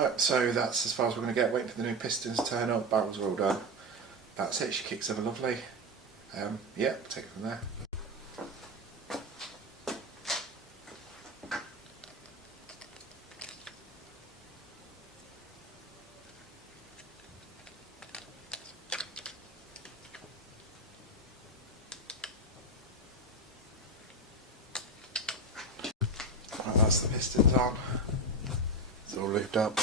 Right, so that's as far as we're going to get, waiting for the new pistons to turn up, barrels are all done. That's it, she kicks over lovely. Yeah, take it from there. Right, that's the pistons on. It's all lubed up.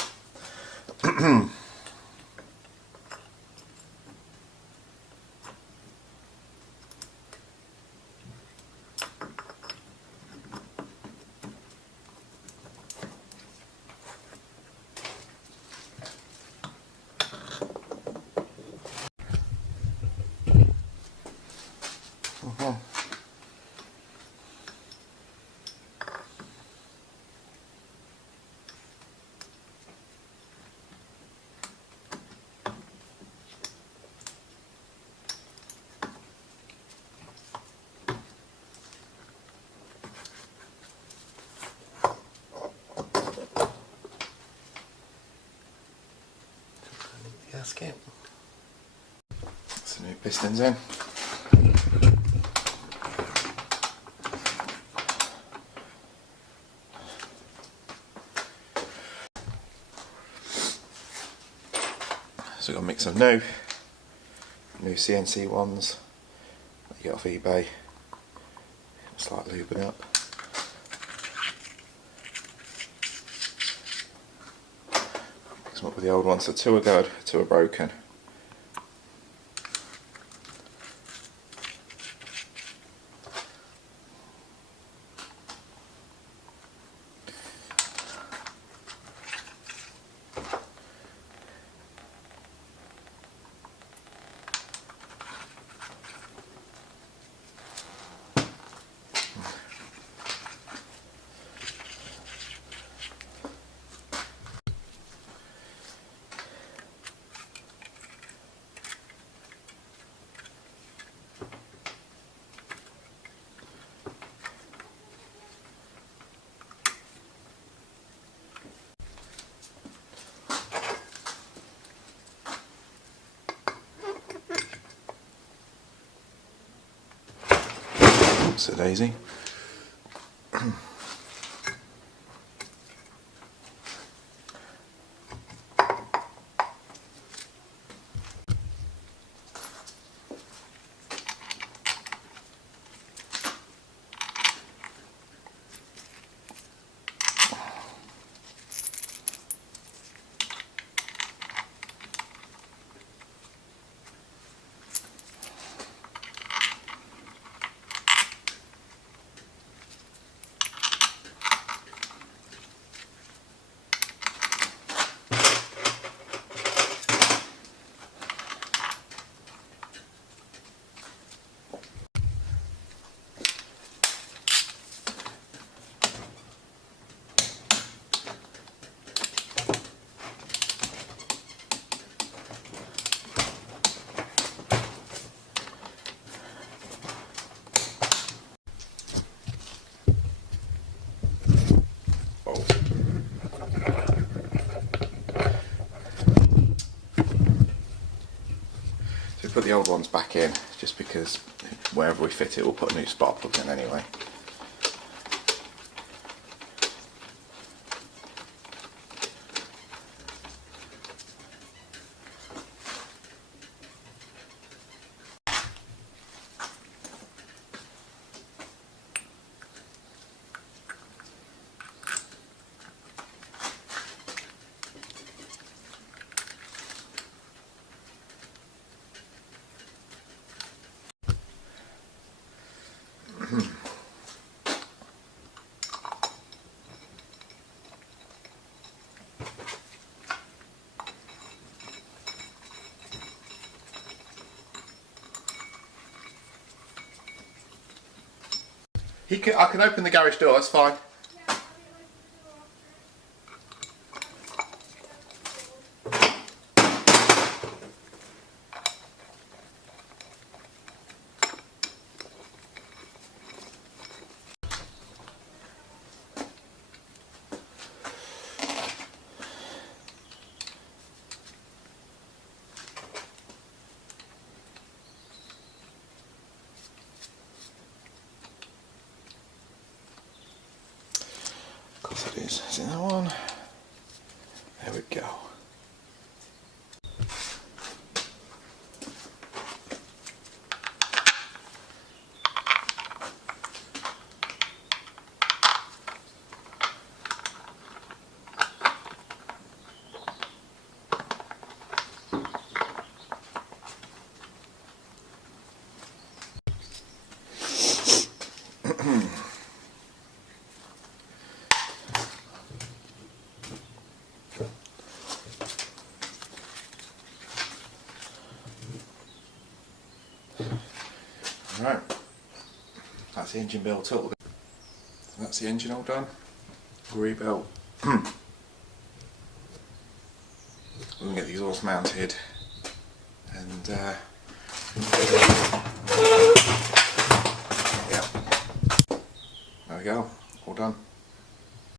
Gasket. That's the new pistons in. So we've got a mix of new CNC ones that you get off eBay. Just like lubing up. Mix them up with the old ones, so 2 are good, 2 are broken. So daisy. So we put the old ones back in just because wherever we fit it we'll put a new spark plug in anyway. I can open the garage door, that's fine. Yes it is. Is it that one? There we go. Right, that's the engine built up. That's the engine all done, rebuilt. We can get the exhaust mounted and yeah, there we go, all done.